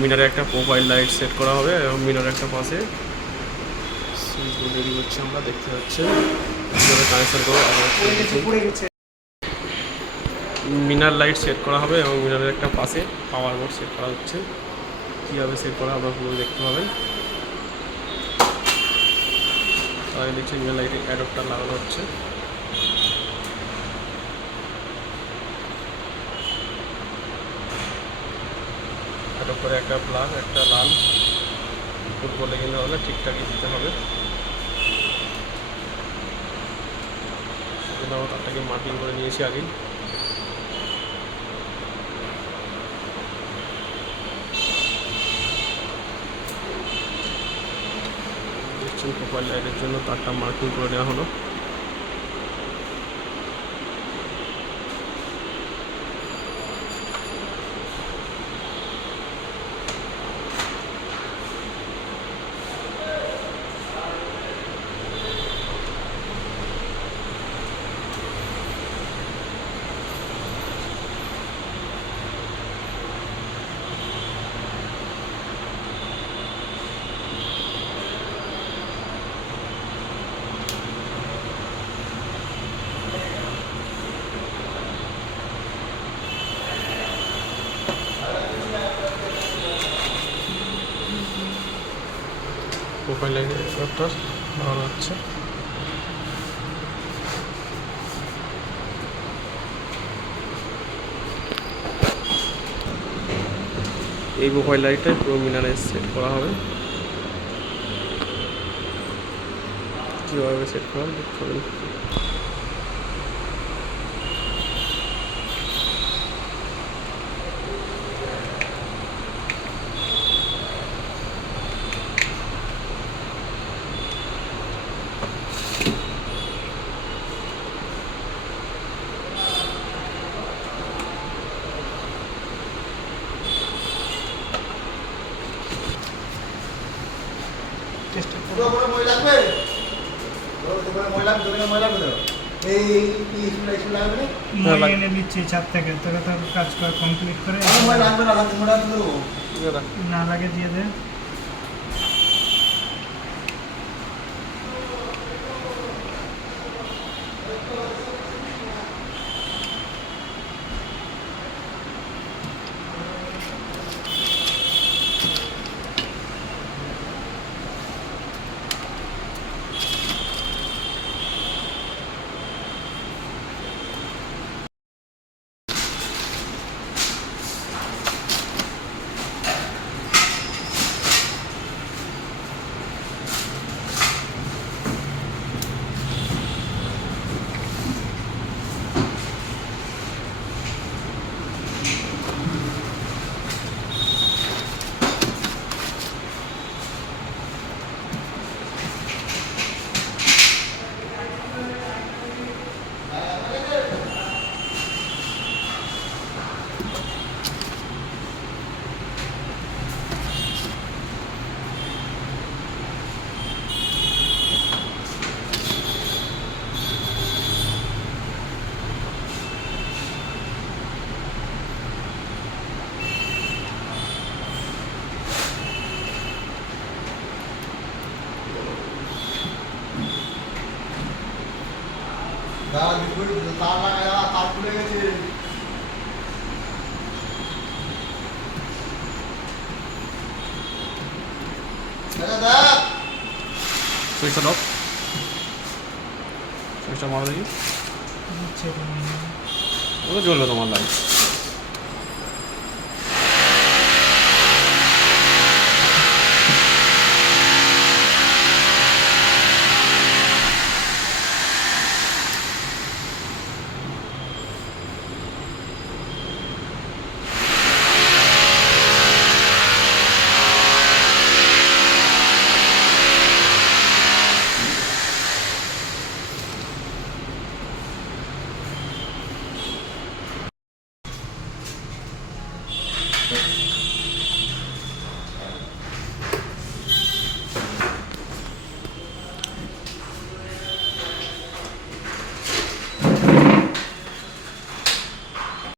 মিনারে একটা profile light set করা হবে এবং মিনারে একটা পাশে সুইচ রেডি করছি আমরা, দেখতে পাচ্ছেন কীভাবে কানেকশন করবো। মিনার লাইট সেট করা হবে এবং মিনারের একটা পাশে পাওয়ার বোর্ড সেট করা হচ্ছে। কীভাবে সেট করা আপনারা পুরো দেখতে পাবেন। তাহলে দেখছি মিনার লাইটে অ্যাডপ্টার লাগানো হচ্ছে। অ্যাডপ্টারে একটা প্লাগ, একটা লাল ফুটবলে কিনতে হলে ঠিকঠাকই দিতে হবে। সেজন্য তারটাকে মার্কিং করে নিয়েছি আগেই। দেখছেন প্রোফাইল লাইটের জন্য তারটা মার্কিং করে নেওয়া হলো। প্রোফাইল লাইটের অ্যাডাপ্টার লাগানো হচ্ছে। এই প্রোফাইল লাইটটা পুরো মিনারে সেট করা হবে। কীভাবে সেট করা হবে দেখতে পাবেন। নিচ্ছি ছাদ থেকে, তোকে তো কাজ কমপ্লিট করে না লাগে দিয়ে দে। তার লাগায়া তার খুলে গেছে। সুইচটা অফ, সুইচটা মারা দেখি। জ্বলবে তোমার লাইট।